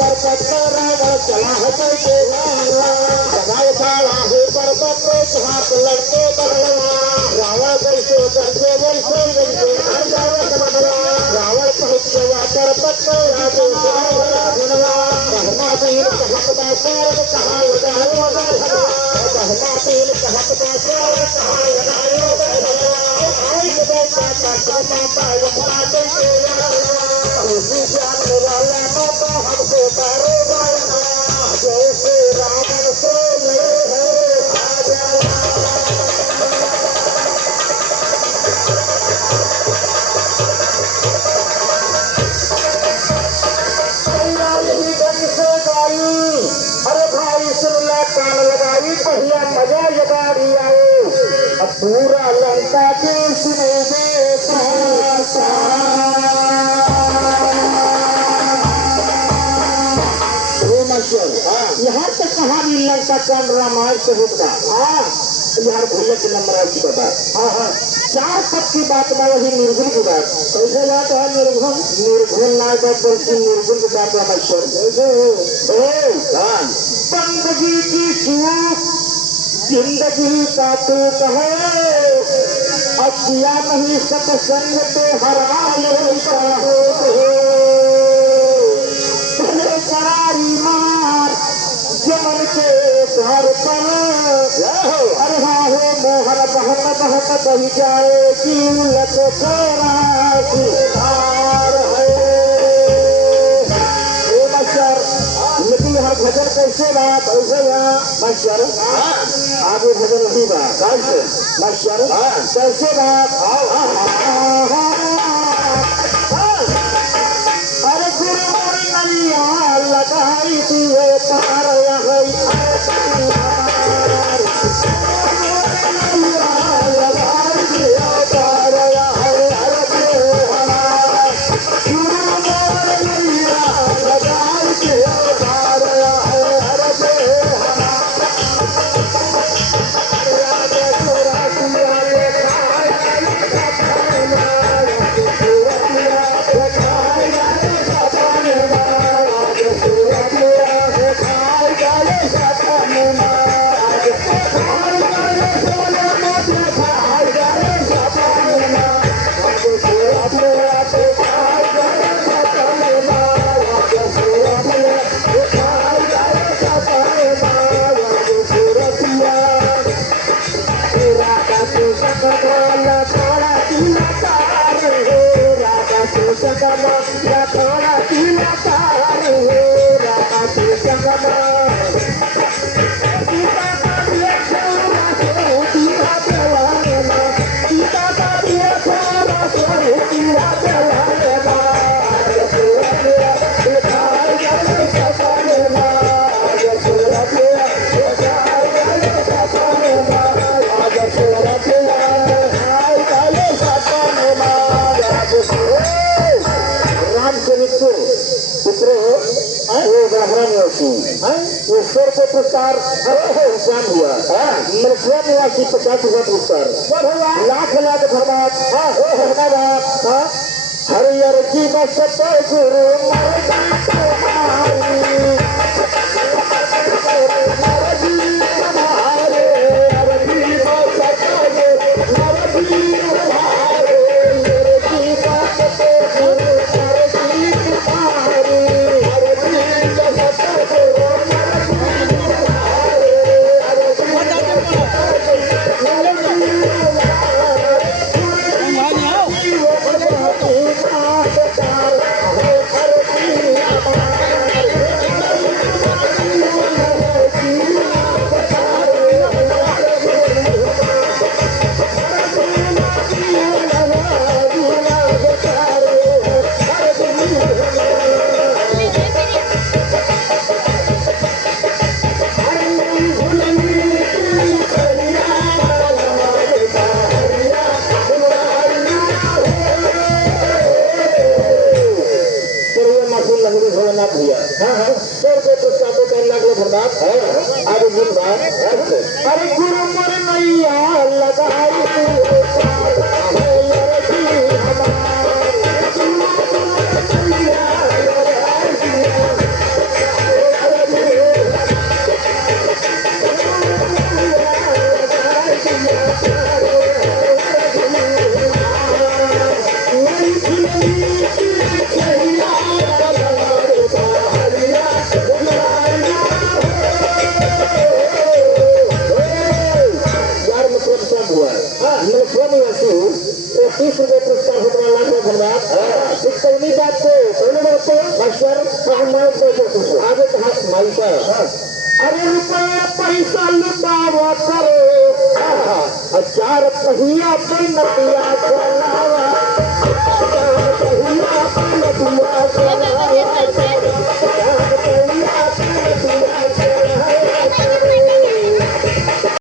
पर्वत रावण चला है कैसे बनाए साड़ा है पर्वत हाथ लड़के बदलवा रावण कैसे करके वैसे वैसे रावण पहुंच गया पर्वत कहना तीन कहता स्वर्ग कहाँ लगाओ कहना तीन कहता स्वर्ग कहाँ लगाओ हमसे कारोबार जैसे रावण से अरे भाई सुनला कान लगाई बढ़िया मजा लगाड़ी आओ अब पूरा लंका के सुने यहाँ तक कहानी लंका कांड रामायण से होता हाँ यार भैया के नंबर की बता हाँ हाँ 4 पद की बात ना वही निर्गुण की बात कैसे बात है निर्गुण निर्गुण ना बात बल्कि निर्गुण की बात रामेश्वर बंदगी की चूक जिंदगी का तू कहे अब किया नहीं सत्संग पे हरा करारी मार जमन के घर पर अरे हाँ हो मोहर बहत बहत बही जाए कि उलट तेरा सुधार है लेकिन हर भजन कैसे बात ऐसे मास्टर आगे भजन नहीं बात मास्टर कैसे बात अरे गुरु नैया लगाई दिए पार ईश्वर को पुरस्कार इंसान हुआ मलखिया निवासी 50,000 पुरस्कार लाख लाख धन्यवाद हरियर जी बस गुरु अरे गुरु मोर मैया लगाई रुपये पुरस्कार होने वाला है धन्यवाद। इस पहली बात को पहले बात को मास्टर आगे कहा माई का अरे रुपया पैसा लुटावा करो 4 पहिया पे नदिया चलावा 4 पहिया पे नदिया चलावा